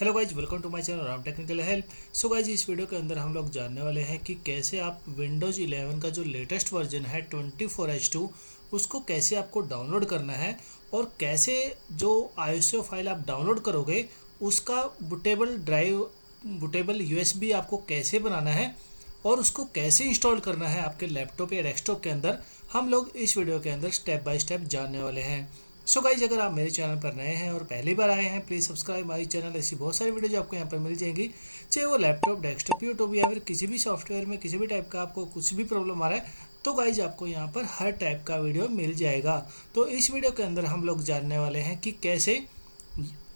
Hello guys, welcome to my channel Ram technical help. So guys, इस video के अंदर हम लोग जानने वाले हैं कि कैसे आप विंडोज़ 11 का जो लेटेस्ट वर्जन है 24H2 उसको कैसे आपको डाउनलोड करना है और कैसे जो आईएसओ फाइल आप डाउनलोड करोगे उसका बूटेबल यूएसबी आपको कैसे बनाना है और उसको कैसे इंस्टॉल करना है आपके लैपटॉप या डेस्कटॉप के अंदर, हम लोग इस वीडियो के अंदर स्टेप बाय स्टेप जानने वाले हैं। सो गाइज, अगर आप मेरे चैनल पर नए हैं और पहली बार आए हैं, प्लीज़ सब्सक्राइब माई चैनल। ऐसी बहुत सारी वीडियो जो आपको यहाँ पर मिल जाएंगी, चाहे वो लैपटॉप, डेस्कटॉप, यूट्यूब या फिर किसी भी सॉफ्टवेयर में किसी भी टाइप का आपको कुछ भी प्रॉब्लम आ रहा है तो गाइज आपको यहाँ पर हर टाइप का वीडियो मिल जाएगा। तो इस वीडियो के अंदर हम लोग जानने वाले हैं कि कैसे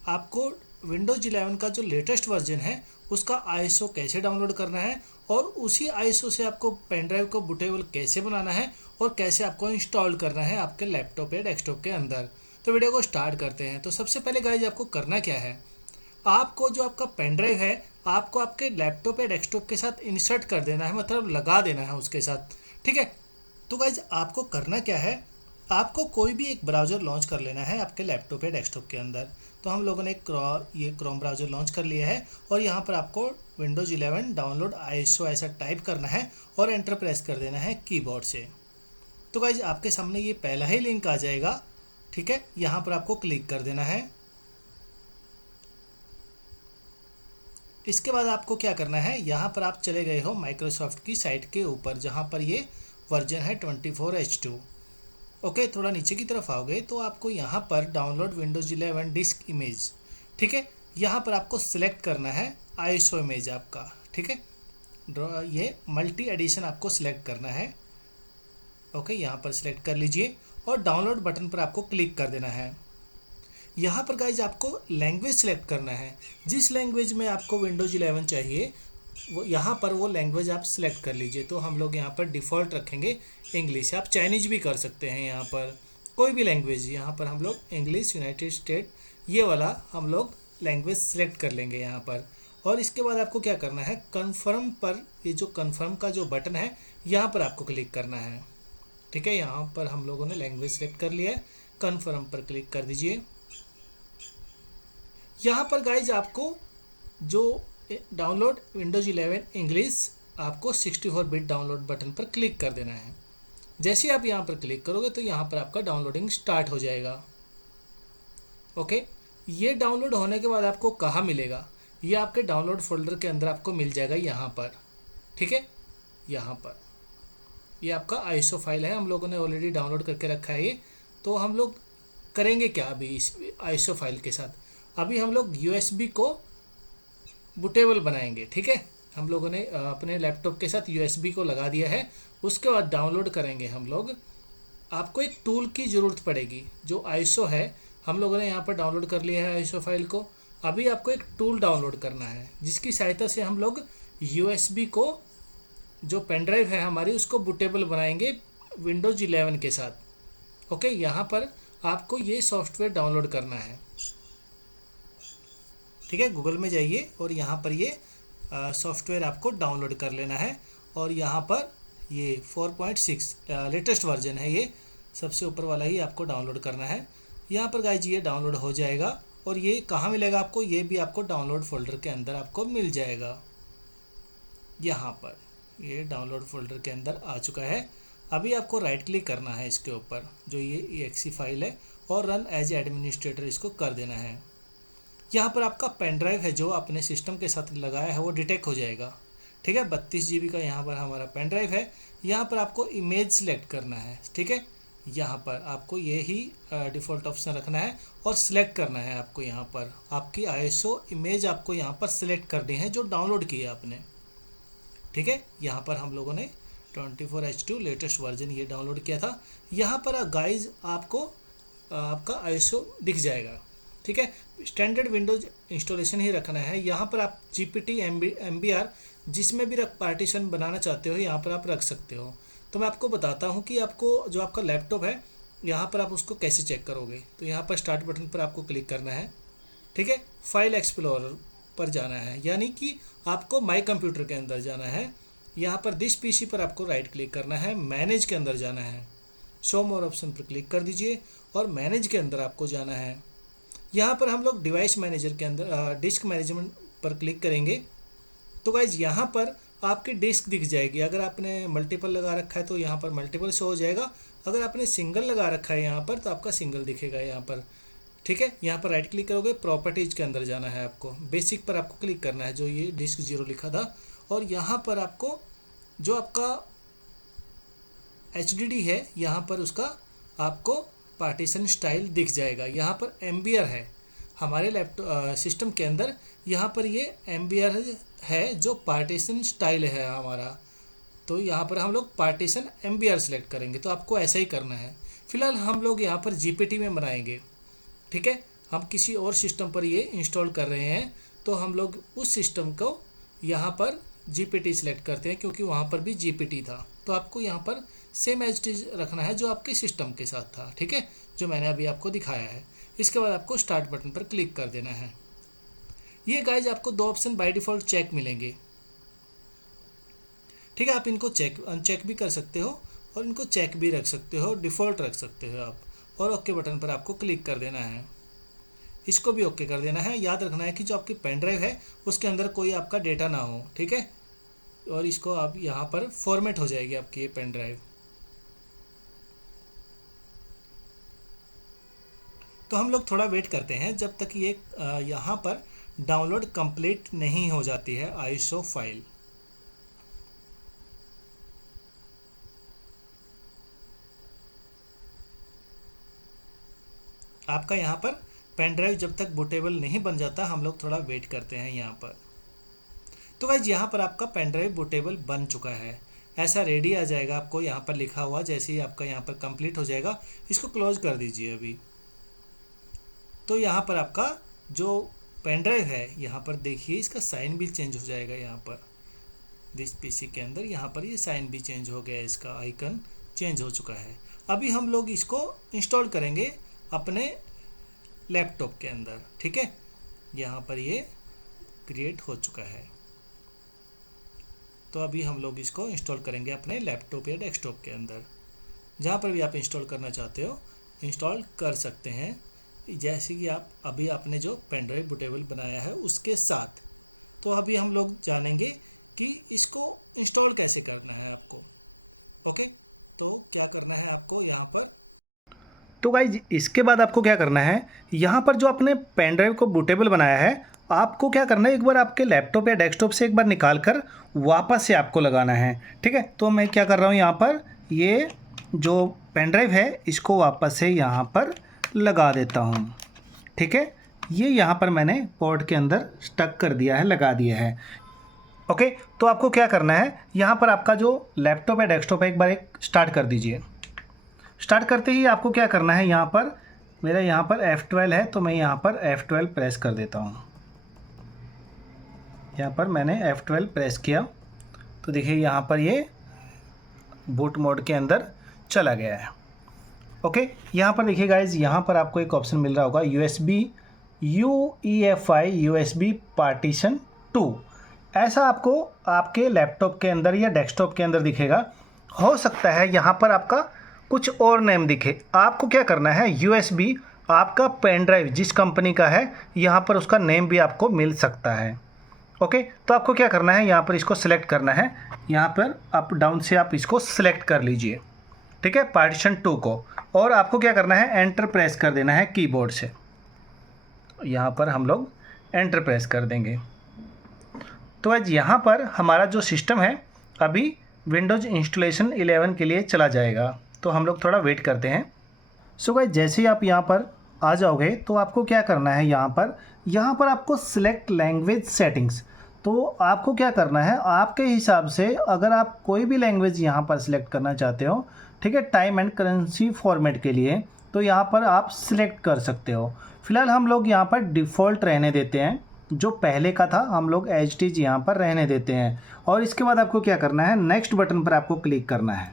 आपको विंडोज 11 का जो लेटेस्ट वर्जन है उसका आईएसओ कैसे डाउनलोड करना है और उसी आईएसओ से आपको पेन ड्राइव को बूटेबल कैसे बनाना है और कैसे आपको इंस्टॉल करना है आपके लैपटॉप या डेस्कटॉप के अंदर। तो वीडियो को स्टार्ट करते हैं। तो सबसे पहले गाइज आपको करना क्या है, आपको जो आपका पेन ड्राइव है आपको आपके लैपटॉप या डेस्कटॉप के साथ इंसर्ट कर देना है, मतलब लगा देना है उसके साथ। ठीक है, तो गाइज आपको करना क्या है, आपको कोई भी एक ब्राउज़र लॉन्च कर लेना है आपके लैपटॉप या डेस्कटॉप के अंदर। तो हम लोगों ने ये क्रोम ब्राउज़र लॉन्च कर लिया है और यहाँ पर आपको विंडोज़ 11 डाउनलोड आईएसओ ऐसा टाइप करना है और एंटर प्रेस कर देना है कीबोर्ड से। तो गाइज आपके सामने ये पहला ही लिंक आ जाएगा। ठीक है, यहाँ पर आपको क्लिक कर देना है। इसके बाद आपको क्या करना है, यहाँ पर आप चले गए हो माइक्रोसॉफ्ट की साइट के ऊपर जहाँ पर ये वर्जन है 24H2। ओके, थोड़ा नीचे की तरफ आओगे तो आपको यहाँ पर डाउनलोड विंडोज 11 डिस्क इमेज, ठीक है, यहाँ पर आपको सिलेक्ट करना है आईएसओ इमेज आपका। ठीक है, ये मल्टी एडिशन आपको सिलेक्ट करना है। ओके, यहाँ पर सिलेक्ट कर लीजिए और डाउनलोड बटन पर आपको क्लिक कर देना है। यहाँ पर गाइज आपको लैंग्वेज सेलेक्ट करना है, जिस लैंग्वेज में आपको विंडोज 11 चाहिए वो यहाँ पर वो लैंग्वेज आप सिलेक्ट कर लीजिए। तो हम लोग यहाँ पर डिफ़ॉल्ट रखेंगे इंग्लिश, आप चाइनीज भी कर सकते हैं, यहाँ पर कोई भी लैंग्वेज। यहाँ पर हम लोग इंग्लिश, यूनाइटेड स्टेट, ये वाला हम लोग लैंग्वेज सेलेक्ट कर लेंगे यहाँ पर। और इसके बाद आपको क्या करना है, कन्फर्म पर, ये जो कन्फर्म का जो बटन है यहाँ पर आपको क्लिक करना है। ठीक है, यहाँ पर हम लोगों ने लैंग्वेज सेलेक्ट कर लिया है, कन्फर्म पर क्लिक कर दीजिए। यहाँ पर गाइज आपको जो डाउनलोड विंडोज 11 इंग्लिश, आपको 64 बिट डाउनलोड बटन पर क्लिक कर देना है। जैसे आप यहाँ पर क्लिक करोगे तो यहाँ पर आपका डाउनलोडिंग स्टार्ट हो जाएगा। ओके, ये डाउनलोड होने के बाद आपको कहाँ मिलेगा, ये आपके डाउनलोड फोल्डर के अंदर आपको मिल जाएगा यहाँ पर। ठीक है, यहाँ पर ये आपका आईएसओ फाइल है, हम लोगों ने ऑलरेडी डाउनलोड करके रखा है ये। तो हम लोग करेंगे क्या अभी इस आईएसओ फाइल के साथ, अभी हम लोग यूएसबी को बूटेबल बनाएंगे। ठीक है, हम लोगों ने अपने लैपटॉप के साथ यूएसबी को लगा दिया है। उसके बाद डाउनलोड करेंगे हम लोग। आपको एक टूल की ज़रूरत पड़ेगी, जो आईएसओ है हम लोगों ने यहाँ पर डाउनलोड कर लिया है आईएसओ फाइल को। अभी आपको एक टूल डाउनलोड करना है जिसकी सहायता से हम लोग यूएसबी को, जो पेन ड्राइव है हमारी, उसको बूटेबल बनाएंगे विंडोज 11 के साथ। ओके, यहाँ पर आपको ये सॉफ्टवेयर डाउनलोड करना है। ठीक है, गूगल में जाइए और यहाँ पर ये सॉफ्टवेयर आपको डाउनलोड कर लेना है। और यहाँ पर ये 4.6 लेटेस्ट वर्जन है, ये सबसे ऊपर वाला ही आपको डाउनलोड करना है। यहाँ पर गाइज ये डाउनलोड हो जाएगा और ये कहाँ मिलेगा आपको, ये भी आपको डाउनलोड फोल्डर के अंदर आपको मिल जाएगा। यहाँ पर ये डाउनलोड फोल्डर के अंदर आ चुका है। अभी आपको राइट क्लिक करना है इसके ऊपर, जो ये एक्सी फाइल है, और रन एज एडमिनिस्ट्रेटर इसको कर देना है। यहाँ पर आपका पेन ड्राइव है जो आपने सिस्टम के साथ लगाया है वो डिटेक्ट हो जाएगा। ठीक है, 32 GB का यहाँ पर हमारा पेन ड्राइव है। यहाँ पर आपको इमेज सिलेक्ट करना है। ठीक है, यहाँ पर आपको ये ही डिफ़ॉल्ट ऑप्शन रखना है और सिलेक्ट करना है आपको। यहाँ पर आपकी आईएसओ इमेज आपको यहाँ पर सिलेक्ट करनी है जो डाउनलोड की है आपने। ठीक है, यहाँ पर हम लोगों ने 24H2 लेटेस्ट वर्जन ये डाउनलोड किया था। यहाँ पर गाइज आपको आपका आईएसओ दिख जाएगा। ठीक है, स्टैंडर्ड विंडोज इंस्टॉलेशन ही रखना है। यहाँ पर आप जीपीटी, एमबीआर जिसमें भी पार्टीशन बनाना चाहते हो यहाँ पर आप रख सकते हो। तो मैं आपको बताता हूँ कि आपको जो आपका लैपटॉप है यहाँ पर आप उसको कैसे चेक करोगे। तो यहाँ पर स्टार्ट बटन पर आपको क्लिक करना है। ठीक है, फाइल एक्सप्लोरर पर जाना है, यानी कि आपको माई कंप्यूटर के अंदर जाना है। यहाँ पर दिस पीसी पर आपको राइट क्लिक करना है, मैनेज के अंदर जाना है, शो मोर ऑप्शन पर क्लिक कर दीजिए और मैनेज के अंदर आपको जाना है। यहाँ पर हम लोग डिवाइस मैनेजर के अंदर डिस्क मैनेजमेंट पर क्लिक करेंगे। तो गाइज यहाँ पर आपकी डिस्क दिख जाएगी। अगर आपने मल्टीपल लगा रखा है तो यहाँ पर मल्टीपल शो हो जाएगा, अगर आपने सिंगल लगा रखा है यहाँ पर तो आपका सिंगल दिखेगा यहाँ पर। ठीक है, यहाँ पर राइट क्लिक करोगे, प्रॉपर्टीज़ के अंदर जाना है आपको, बेसिक पर आपको क्लिक करना है जो ये डिस्क 0 लिखा था, और यहाँ पर आपको जो आपका HDD है यहाँ पर उसका आपको पार्टीशन स्टाइल दिख जाएगा। यहाँ पर एम्बियर है हमारे लैपटॉप सिस्टम के अंदर, यहाँ पर ये एम्बियर है जो पार्टीशन स्टाइल है हमारा। तो यहाँ पर हम लोग पार्टीशन एम्बियर सेलेक्ट करेंगे, तो आपको ऐसा ही करना है। फिलहाल हम लोग यहाँ पर GPT में बनाएंगे। ठीक है, हम किसी और सिस्टम पर ये इंस्टॉल कर रहे हैं, तो हम लोग उस सिस्टम को यहाँ पर GPT सेलेक्ट करते हैं, क्योंकि वहाँ पर भी GPT था। तो आपको यहाँ पर सेम एज इट इज रखना है जो आपके सिस्टम के साथ था। ठीक है, जो मैंने अभी आपको दिखाया है। इसके बाद आपको स्टार्ट बटन पर क्लिक कर देना है। ये गाइज आपको 2 ऑप्शन बाय डिफ़ॉल्ट चेक मिलेंगे। ठीक है, आप इनको चेक अनचेक भी कर सकते हो और इनको चेक भी रख सकते हो, डिफ़ॉल्ट रख सकते हो आप, और ओके बटन पर आपको क्लिक कर देना है। इसको भी ओके कर देना है। याद रखना है कि जो आपकी पेन ड्राइव है उसके अंदर कोई आपका डेटा ना हो। ठीक है, और इसको आप यहाँ पर फॉर्मेट हो जाएगी आपकी ये पेन ड्राइव। तो हम लोग थोड़ा वेट करते हैं जब तक ये यहाँ पर डाउनलोड कंप्लीट नहीं हो जाती है ISO फाइल। आपका यहाँ पर पेन ड्राइव जब तक बूटेबल नहीं बन जाता हम लोग थोड़ा वेट करते हैं यहाँ पर। तो गाइज यहाँ पर आपका पेन ड्राइव बूटेबल बन चुका है, ऐसा रेडी आ जाएगा आपको यहाँ पर लिखा हुआ। जैसे ही आपका यहाँ पर कंप्लीट हो जाएगा, इसको क्लोज कर दीजिए अभी। तो यहाँ पर आपका जो पेन ड्राइव है यहाँ पर देखिए इसका साइन भी चेंज हो जाएगा। यहाँ पर दिस PC के अंदर यहाँ पर ये साइन भी चेंज हो गया, इसका आइकन चेंज हो चुका है। अभी हम लोग इसको इंस्टॉल करेंगे अपने लैपटॉप के अंदर। ठीक है, यहाँ पर ये क्रिएट हो चुका है। तो अभी हम लोग इसको इंस्टॉल करेंगे अपने लैपटॉप या डेस्कटॉप के अंदर। जहाँ पर भी आप इंस्टॉल करना चाहते हो इंस्टॉल कर सकते हैं, जैसे कि आप अभी आपने जो पेन ड्राइव बूटेबल बनाया है उसके साथ। तो अभी हम लोग जानेंगे कि इसको इंस्टॉल कैसे करना है आपको। ओके, तो क्या करना है आपको यहाँ पर। तो गाइज इसके बाद आपको क्या करना है, यहाँ पर जो आपने पेन ड्राइव को बूटेबल बनाया है आपको क्या करना है, एक बार आपके लैपटॉप या डेस्कटॉप से एक बार निकाल कर वापस से आपको लगाना है। ठीक है, तो मैं क्या कर रहा हूँ, यहाँ पर ये जो पेन ड्राइव है इसको वापस से यहाँ पर लगा देता हूँ। ठीक है, ये यहाँ पर मैंने पोर्ट के अंदर स्टक कर दिया है, लगा दिया है। ओके, तो आपको क्या करना है, यहाँ पर आपका जो लैपटॉप या डेस्कटॉप है एक बार स्टार्ट कर दीजिए। स्टार्ट करते ही आपको क्या करना है, यहाँ पर मेरा यहाँ पर F12 है तो मैं यहाँ पर F12 प्रेस कर देता हूँ। यहाँ पर मैंने F12 प्रेस किया तो देखिए यहाँ पर ये बूट मोड के अंदर चला गया है। ओके, यहाँ पर देखिए गाइज, यहाँ पर आपको एक ऑप्शन मिल रहा होगा USB UEFI USB पार्टीशन 2। ऐसा आपको आपके लैपटॉप के अंदर या डेस्कटॉप के अंदर दिखेगा। हो सकता है यहाँ पर आपका कुछ और नेम दिखे। आपको क्या करना है, USB आपका पेन ड्राइव जिस कंपनी का है यहाँ पर उसका नेम भी आपको मिल सकता है। ओके, तो आपको क्या करना है, यहाँ पर इसको सिलेक्ट करना है। यहाँ पर अप डाउन से आप इसको सिलेक्ट कर लीजिए। ठीक है, पार्टीशन 2 को, और आपको क्या करना है, एंटर प्रेस कर देना है कीबोर्ड से। यहाँ पर हम लोग एंटर प्रेस कर देंगे। तो आज यहाँ पर हमारा जो सिस्टम है अभी विंडोज़ इंस्टॉलेशन 11 के लिए चला जाएगा, तो हम लोग थोड़ा वेट करते हैं। सो गाइस जैसे ही आप यहाँ पर आ जाओगे तो आपको क्या करना है, यहाँ पर आपको सिलेक्ट लैंग्वेज सेटिंग्स। तो आपको क्या करना है, आपके हिसाब से अगर आप कोई भी लैंग्वेज यहाँ पर सिलेक्ट करना चाहते हो, ठीक है, टाइम एंड करेंसी फॉर्मेट के लिए, तो यहाँ पर आप सिलेक्ट कर सकते हो। फिलहाल हम लोग यहाँ पर डिफ़ॉल्ट रहने देते हैं, जो पहले का था हम लोग एज इट इज़ यहाँ पर रहने देते हैं। और इसके बाद आपको क्या करना है, नेक्स्ट बटन पर आपको क्लिक करना है।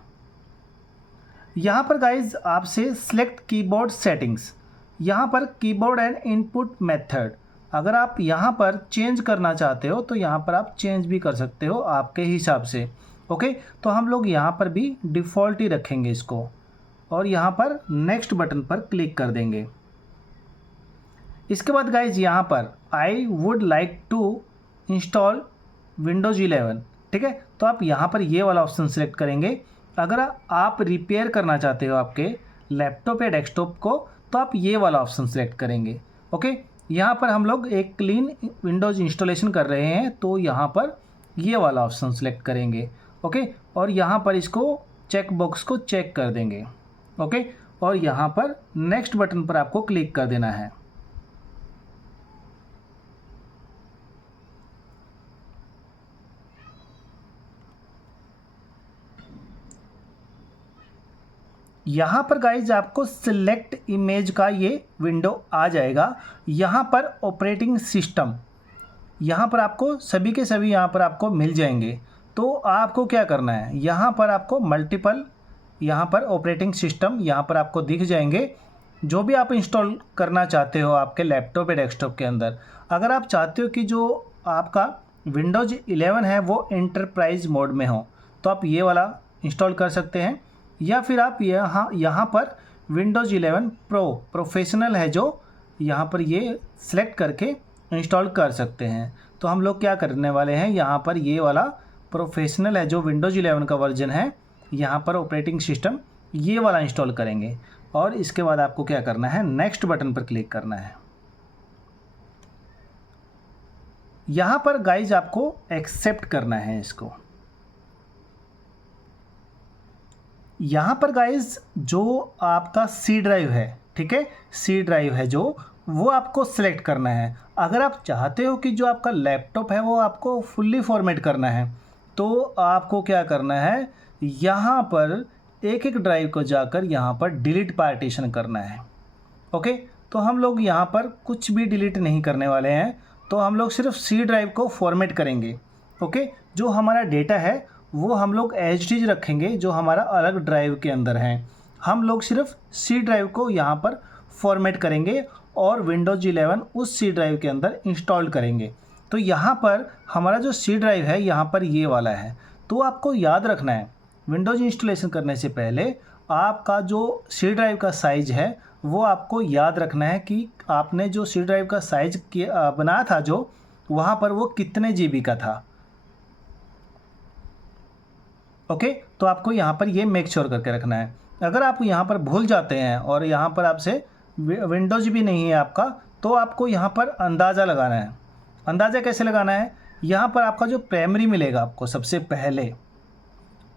यहाँ पर गाइज आपसे सिलेक्ट कीबोर्ड सेटिंग्स, यहाँ पर कीबोर्ड एंड इनपुट मेथड, अगर आप यहाँ पर चेंज करना चाहते हो तो यहाँ पर आप चेंज भी कर सकते हो आपके हिसाब से। ओके, तो हम लोग यहाँ पर भी डिफ़ॉल्ट ही रखेंगे इसको, और यहाँ पर नेक्स्ट बटन पर क्लिक कर देंगे। इसके बाद गाइज यहाँ पर I would like to install Windows 11, ठीक है। तो आप यहाँ पर ये वाला ऑप्शन सेलेक्ट करेंगे। अगर आप रिपेयर करना चाहते हो आपके लैपटॉप या डेस्कटॉप को तो आप ये वाला ऑप्शन सेलेक्ट करेंगे। ओके, यहाँ पर हम लोग एक क्लीन विंडोज़ इंस्टॉलेशन कर रहे हैं तो यहाँ पर ये वाला ऑप्शन सेलेक्ट करेंगे। ओके, और यहाँ पर इसको चेक बॉक्स को चेक कर देंगे। ओके, और यहाँ पर नेक्स्ट बटन पर आपको क्लिक कर देना है। यहाँ पर गाइज आपको सिलेक्ट इमेज का ये विंडो आ जाएगा। यहाँ पर ऑपरेटिंग सिस्टम, यहाँ पर आपको सभी के सभी यहाँ पर आपको मिल जाएंगे। तो आपको क्या करना है, यहाँ पर आपको मल्टीपल यहाँ पर ऑपरेटिंग सिस्टम यहाँ पर आपको दिख जाएंगे जो भी आप इंस्टॉल करना चाहते हो आपके लैपटॉप या डेस्कटॉप के अंदर। अगर आप चाहते हो कि जो आपका विंडोज़ 11 है वो एंटरप्राइज मोड में हो तो आप ये वाला इंस्टॉल कर सकते हैं, या फिर आप यहाँ पर विंडोज़ 11 प्रोफेशनल है जो यहाँ पर ये सिलेक्ट करके इंस्टॉल कर सकते हैं। तो हम लोग क्या करने वाले हैं, यहाँ पर ये वाला प्रोफेशनल है जो विंडोज़ 11 का वर्जन है, यहाँ पर ऑपरेटिंग सिस्टम ये वाला इंस्टॉल करेंगे। और इसके बाद आपको क्या करना है, नेक्स्ट बटन पर क्लिक करना है। यहाँ पर गाइज आपको एक्सेप्ट करना है इसको। यहाँ पर गाइज जो आपका सी ड्राइव है, ठीक है, सी ड्राइव है जो वो आपको सिलेक्ट करना है। अगर आप चाहते हो कि जो आपका लैपटॉप है वो आपको फुल्ली फॉर्मेट करना है तो आपको क्या करना है, यहाँ पर एक एक ड्राइव को जाकर यहाँ पर डिलीट पार्टीशन करना है। ओके, तो हम लोग यहाँ पर कुछ भी डिलीट नहीं करने वाले हैं, तो हम लोग सिर्फ सी ड्राइव को फॉर्मेट करेंगे। ओके, जो हमारा डेटा है वो हम लोग एच डी रखेंगे जो हमारा अलग ड्राइव के अंदर है। हम लोग सिर्फ सी ड्राइव को यहाँ पर फॉर्मेट करेंगे और विंडोज़ 11 उस सी ड्राइव के अंदर इंस्टॉल करेंगे। तो यहाँ पर हमारा जो सी ड्राइव है यहाँ पर ये वाला है। तो आपको याद रखना है विंडोज़ इंस्टॉलेशन करने से पहले आपका जो सी ड्राइव का साइज़ है वो आपको याद रखना है कि आपने जो सी ड्राइव का साइज़ बनाया था जो वहाँ पर वो कितने GB का था। ओके, तो आपको यहाँ पर ये मेक श्योर करके रखना है। अगर आप यहाँ पर भूल जाते हैं और यहाँ पर आपसे विंडोज़ भी नहीं है आपका तो आपको यहाँ पर अंदाज़ा लगाना है। अंदाज़ा कैसे लगाना है, यहाँ पर आपका जो प्राइमरी मिलेगा आपको सबसे पहले,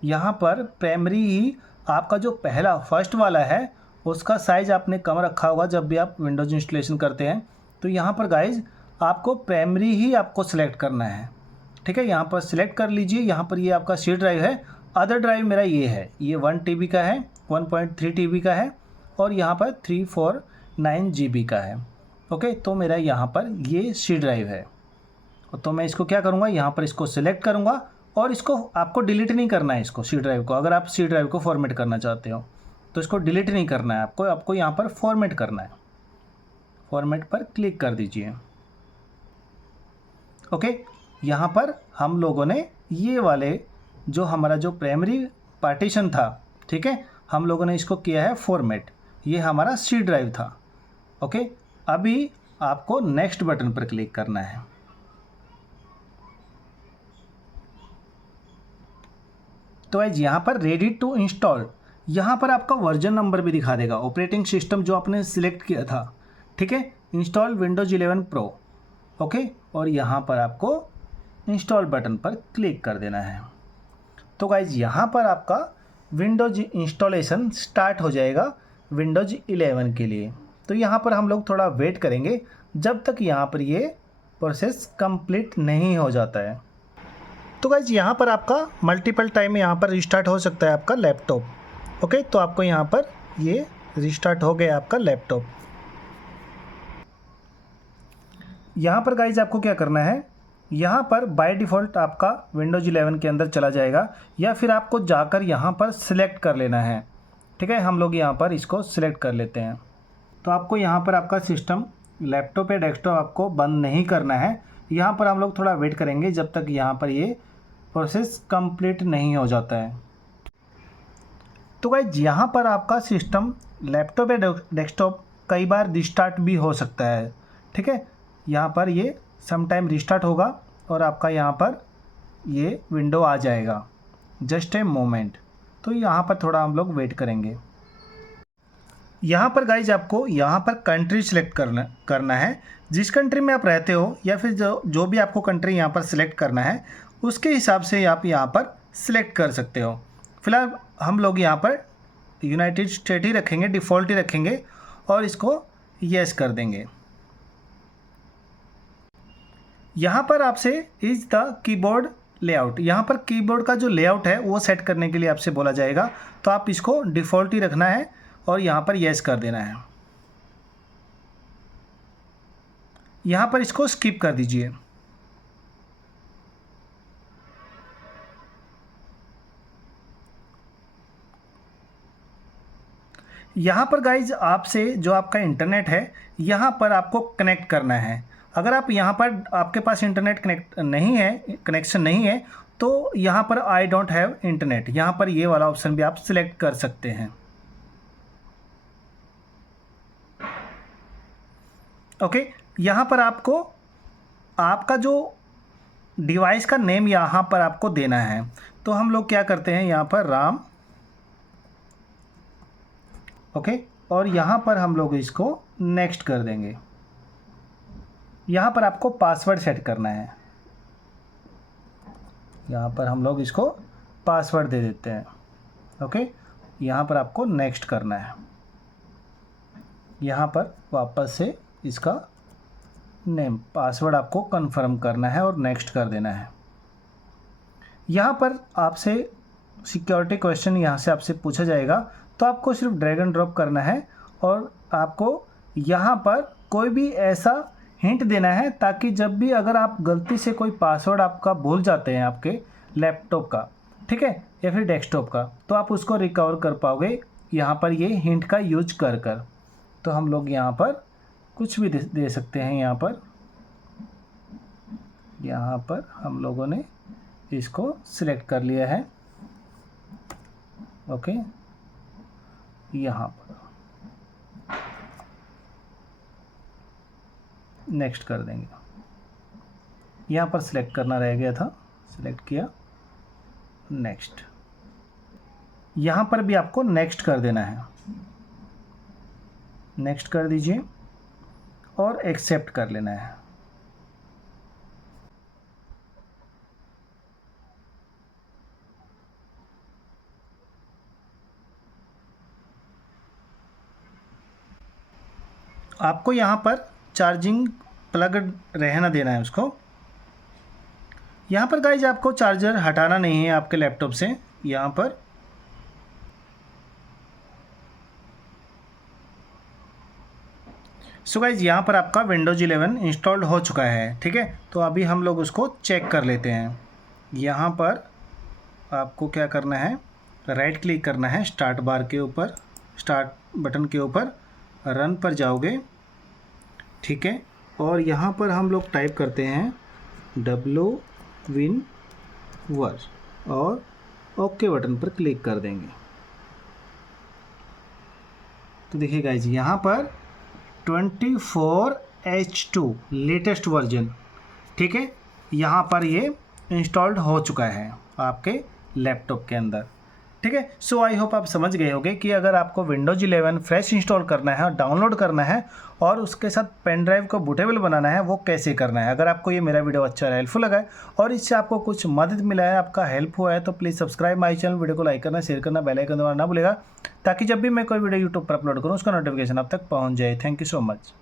यहाँ पर प्राइमरी ही आपका जो पहला फर्स्ट वाला है उसका साइज़ आपने कम रखा होगा जब भी आप विंडोज़ इंस्टॉलेशन करते हैं। तो यहाँ पर गाइज आपको प्राइमरी ही आपको सिलेक्ट करना है। ठीक है, यहाँ पर सिलेक्ट कर लीजिए। यहाँ पर ये आपका सी ड्राइव है। अदर ड्राइव मेरा ये है, ये 1 TB का है, 1.3 TB का है और यहाँ पर 349 GB का है। ओके, तो मेरा यहाँ पर ये सी ड्राइव है। तो मैं इसको क्या करूँगा, यहाँ पर इसको सिलेक्ट करूँगा और इसको आपको डिलीट नहीं करना है इसको सी ड्राइव को। अगर आप सी ड्राइव को फॉर्मेट करना चाहते हो तो इसको डिलीट नहीं करना है आपको यहाँ पर फॉर्मेट करना है। फॉर्मेट पर क्लिक कर दीजिए। ओके, यहाँ पर हम लोगों ने ये वाले जो हमारा जो प्राइमरी पार्टीशन था, ठीक है, हम लोगों ने इसको किया है फॉर्मेट। ये हमारा सी ड्राइव था। ओके, अभी आपको नेक्स्ट बटन पर क्लिक करना है। तो आज यहाँ पर रेडी टू इंस्टॉल, यहाँ पर आपका वर्जन नंबर भी दिखा देगा, ऑपरेटिंग सिस्टम जो आपने सिलेक्ट किया था। ठीक है, इंस्टॉल विंडोज़ 11 प्रो। ओके, और यहाँ पर आपको इंस्टॉल बटन पर क्लिक कर देना है। तो गाइज यहाँ पर आपका विंडोज़ इंस्टॉलेशन स्टार्ट हो जाएगा विंडोज़ 11 के लिए। तो यहाँ पर हम लोग थोड़ा वेट करेंगे जब तक यहाँ पर ये प्रोसेस कंप्लीट नहीं हो जाता है। तो गाइज यहाँ पर आपका मल्टीपल टाइम यहाँ पर रिस्टार्ट हो सकता है आपका लैपटॉप। ओके, तो आपको यहाँ पर ये रिस्टार्ट हो गया आपका लैपटॉप। यहाँ पर गाइज आपको क्या करना है, यहाँ पर बाय डिफ़ॉल्ट आपका विंडोज़ 11 के अंदर चला जाएगा या फिर आपको जाकर यहाँ पर सिलेक्ट कर लेना है। ठीक है, हम लोग यहाँ पर इसको सिलेक्ट कर लेते हैं। तो आपको यहाँ पर आपका सिस्टम लैपटॉप या डेस्कटॉप आपको बंद नहीं करना है। यहाँ पर हम लोग थोड़ा वेट करेंगे जब तक यहाँ पर ये प्रोसेस कंप्लीट नहीं हो जाता है। तो गाइज यहाँ पर आपका सिस्टम लैपटॉप या डेस्कटॉप कई बार रिस्टार्ट भी हो सकता है। ठीक है, यहाँ पर ये सम टाइम रिस्टार्ट होगा और आपका यहाँ पर ये विंडो आ जाएगा। Just a moment. तो यहाँ पर थोड़ा हम लोग वेट करेंगे। यहाँ पर गाइज आपको यहाँ पर कंट्री सिलेक्ट करना है। जिस कंट्री में आप रहते हो या फिर जो भी आपको कंट्री यहाँ पर सिलेक्ट करना है उसके हिसाब से आप यहाँ पर सिलेक्ट कर सकते हो। फिलहाल हम लोग यहाँ पर यूनाइटेड स्टेट ही रखेंगे, डिफ़ॉल्ट ही रखेंगे और इसको येस कर देंगे। यहाँ पर आपसे इज़ द कीबोर्ड लेआउट, यहाँ पर कीबोर्ड का जो लेआउट है वो सेट करने के लिए आपसे बोला जाएगा। तो आप इसको डिफ़ॉल्ट ही रखना है और यहाँ पर येस कर देना है। यहाँ पर इसको स्किप कर दीजिए। यहाँ पर गाइज आपसे जो आपका इंटरनेट है यहाँ पर आपको कनेक्ट करना है। अगर आप यहाँ पर आपके पास इंटरनेट कनेक्शन नहीं है तो यहाँ पर आई डोंट हैव इंटरनेट, यहाँ पर ये वाला ऑप्शन भी आप सिलेक्ट कर सकते हैं। ओके, यहाँ पर आपको आपका जो डिवाइस का नेम यहाँ पर आपको देना है। तो हम लोग क्या करते हैं यहाँ पर राम, ओके, और यहाँ पर हम लोग इसको नेक्स्ट कर देंगे। यहाँ पर आपको पासवर्ड सेट करना है। यहाँ पर हम लोग इसको पासवर्ड दे देते हैं। ओके, यहाँ पर आपको नेक्स्ट करना है। यहाँ पर वापस से इसका नेम पासवर्ड आपको कंफर्म करना है और नेक्स्ट कर देना है। यहाँ पर आपसे सिक्योरिटी क्वेश्चन यहाँ से आपसे पूछा जाएगा तो आपको सिर्फ ड्रैग एंड ड्रॉप करना है और आपको यहाँ पर कोई भी ऐसा हिंट देना है ताकि जब भी अगर आप गलती से कोई पासवर्ड आपका भूल जाते हैं आपके लैपटॉप का, ठीक है, या फिर डेस्कटॉप का, तो आप उसको रिकवर कर पाओगे यहाँ पर ये हिंट का यूज कर। तो हम लोग यहाँ पर कुछ भी दे सकते हैं। यहाँ पर हम लोगों ने इसको सिलेक्ट कर लिया है। ओके, यहाँ पर नेक्स्ट कर देंगे। यहाँ पर सिलेक्ट करना रह गया था, सिलेक्ट किया, नेक्स्ट। यहाँ पर भी आपको नेक्स्ट कर देना है। नेक्स्ट कर दीजिए और एक्सेप्ट कर लेना है। आपको यहाँ पर चार्जिंग प्लग रहना देना है उसको। यहाँ पर गाइज आपको चार्जर हटाना नहीं है आपके लैपटॉप से। यहाँ पर सो गाइज यहाँ पर आपका विंडोज 11 इंस्टॉल्ड हो चुका है, ठीक है। तो अभी हम लोग उसको चेक कर लेते हैं। यहाँ पर आपको क्या करना है, राइट क्लिक करना है स्टार्ट बार के ऊपर, स्टार्ट बटन के ऊपर, रन पर जाओगे, ठीक है। और यहाँ पर हम लोग टाइप करते हैं www और ओके बटन पर क्लिक कर देंगे। तो देखिए गाइज यहाँ पर 24H2 लेटेस्ट वर्जन, ठीक है, यहाँ पर ये इंस्टॉल्ड हो चुका है आपके लैपटॉप के अंदर, ठीक है। सो आई होप आप समझ गए होंगे कि अगर आपको विंडोज 11 फ्रेश इंस्टॉल करना है और डाउनलोड करना है और उसके साथ पेन ड्राइव को बूटेबल बनाना है वो कैसे करना है। अगर आपको ये मेरा वीडियो अच्छा हेल्पफुल लगा है और इससे आपको कुछ मदद मिला है, आपका हेल्प हुआ है, तो please subscribe my channel, video को लाइक करना, शेयर करना, बेल आइकन दबाना ना भूलेगा ताकि जब भी मैं कोई वीडियो यूट्यूब पर अपलोड करूँ उसका नोटिफिकेशन आप तक पहुँच जाए। Thank you so much.